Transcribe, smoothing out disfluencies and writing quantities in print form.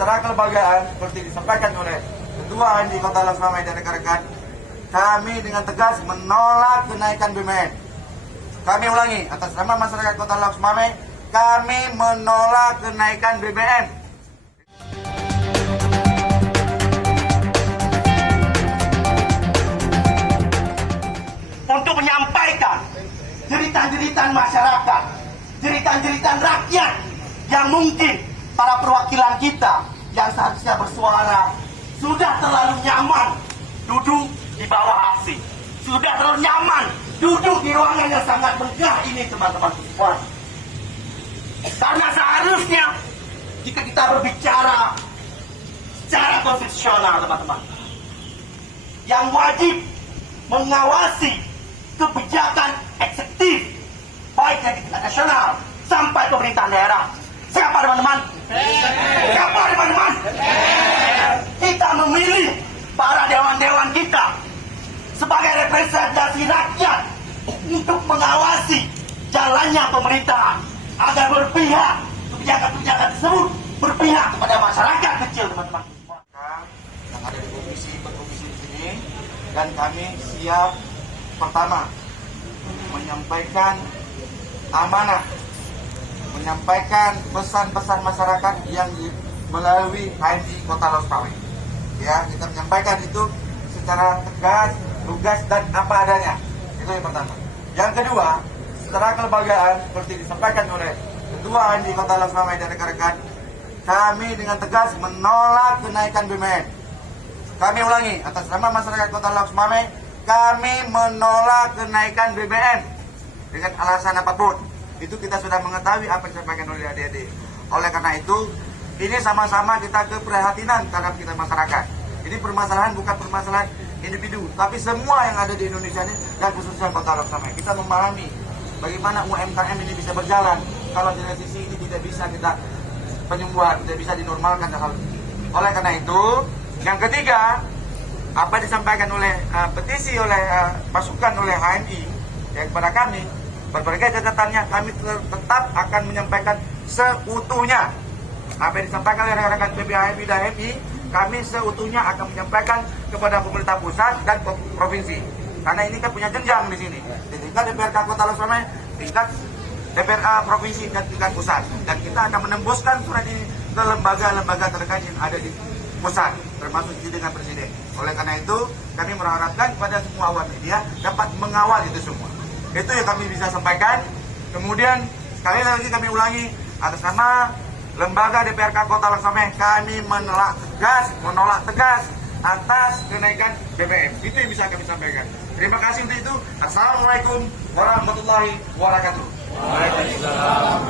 secara kelembagaan seperti disampaikan oleh Ketua HMI Kota Loksmawe dan rekan-rekan, kami dengan tegas menolak kenaikan BBM. Kami ulangi, atas nama masyarakat Kota Loksmawe, kami menolak kenaikan BBM. Untuk menyampaikan jeritan-jeritan masyarakat, jeritan-jeritan rakyat yang mungkin para perwakilan kita yang seharusnya bersuara sudah terlalu nyaman duduk di bawah AC, sudah terlalu nyaman duduk di ruangan yang sangat megah ini, teman-teman semua. Karena seharusnya jika kita berbicara secara konstitusional, teman-teman, yang wajib mengawasi kebijakan eksekutif baik dari tingkat nasional sampai pemerintahan daerah. Siapa, teman-teman? Siapa, teman-teman? Kita memilih para dewan-dewan kita sebagai representasi rakyat untuk mengawasi jalannya pemerintahan agar berpihak, kebijakan-kebijakan tersebut berpihak kepada masyarakat kecil, teman-teman. Yang ada di komisi di sini, dan kami siap pertama menyampaikan amanah, menyampaikan pesan-pesan masyarakat yang melalui HMI Kota Loksmawe. Ya, kita menyampaikan itu secara tegas, lugas, dan apa adanya. Itu yang pertama. Yang kedua, secara kelembagaan seperti disampaikan oleh Ketua HMI Kota Loksmawe dan rekan-rekan, kami dengan tegas menolak kenaikan BBM. Kami ulangi, atas nama masyarakat Kota Loksmawe, kami menolak kenaikan BBM dengan alasan apapun. Itu kita sudah mengetahui apa yang disampaikan oleh adik-adik. Oleh karena itu, ini sama-sama kita keprihatinan terhadap kita masyarakat. Ini permasalahan bukan permasalahan individu, tapi semua yang ada di Indonesia ini, dan khususnya Kota Loksmawe. Kita memahami bagaimana UMKM ini bisa berjalan kalau di sisi ini tidak bisa kita penyembuhan, tidak bisa dinormalkan hal ini. Oleh karena itu, yang ketiga, apa disampaikan oleh petisi oleh masukan oleh HMI ya, kepada kami, berbagai catatannya kami tetap akan menyampaikan seutuhnya. Apa yang disampaikan oleh rekan-rekan PPHMI dan HMI, kami seutuhnya akan menyampaikan kepada pemerintah pusat dan provinsi. Karena ini kan punya jenjang di sini. Di tingkat DPRK Kota Loksmawe, tingkat DPRA provinsi dan tingkat pusat. Dan kita akan menembuskan surat ini ke lembaga-lembaga terkait yang ada di pusat, termasuk dengan Presiden. Oleh karena itu, kami mengharapkan kepada semua awak media dapat mengawal itu semua. Itu yang kami bisa sampaikan. Kemudian, sekali lagi kami ulangi, atas nama lembaga DPRK Kota Loksmawe, kami menolak tegas atas kenaikan BBM. Itu yang bisa kami sampaikan. Terima kasih untuk itu. Assalamualaikum warahmatullahi wabarakatuh. Waalaikumsalam.